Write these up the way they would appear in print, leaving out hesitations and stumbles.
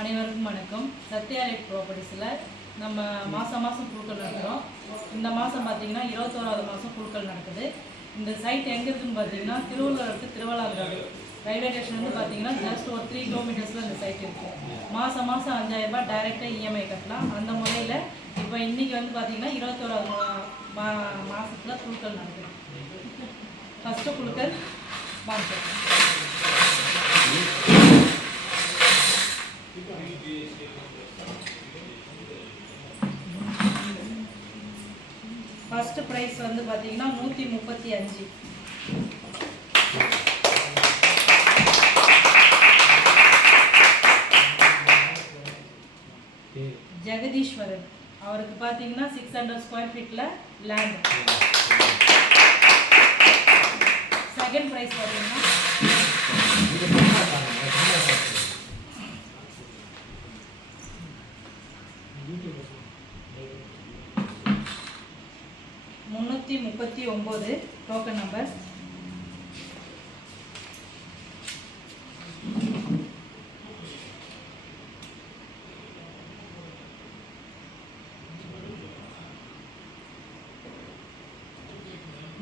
அனைவருக்கும் வணக்கம். சத்யா ரேட் ப்ராப்பர்ட்டிஸில் நம்ம மாதம் குழுக்கள் நடத்துகிறோம். இந்த மாதம் பார்த்திங்கன்னா 21வது மாதம் குழுக்கள் நடக்குது. இந்த சைட் எங்கே இருக்குதுன்னு பார்த்தீங்கன்னா திருவள்ளூருக்கு திருவள்ளாறு ரயில்வே ஸ்டேஷன் வந்து பார்த்தீங்கன்னா ஜஸ்ட் ஒரு 3 கிலோமீட்டர்ஸில் இந்த சைட் இருக்குது. மாதம் 5000 ரூபாய் டைரெக்டாக இஎம்ஐ கட்டலாம். அந்த முறையில் இப்போ இன்றைக்கி வந்து பார்த்திங்கன்னா 21வது மாதத்தில் குழுக்கள் நடக்குது. ஃபஸ்ட்டு குழுக்கள் வாங்க. ஃபர்ஸ்ட் ப்ரைஸ் வந்து பார்த்தீங்கன்னா 135. ஜெகதீஸ்வரன் அவருக்கு பார்த்தீங்கன்னா 600 ஸ்கொயர் ஃபீட்டில் லேண்ட். செகண்ட் ப்ரைஸ் பார்த்தீங்கன்னா 339 டோக்கன் நம்பர்.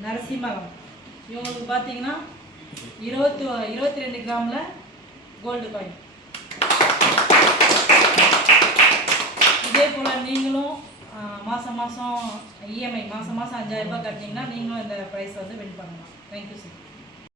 நரசிம்மகம் இவங்களுக்கு பார்த்தீங்கன்னா 22 கிராமில் கோல்டு காயின். இதே போல் நீங்களும் மாதம் இஎம்ஐ மாதம் 5000 ரூபாய் கட்டினீங்கன்னா நீங்களும் இந்த ப்ரைஸ் வந்து வின் பண்ணலாம். Thank you sir.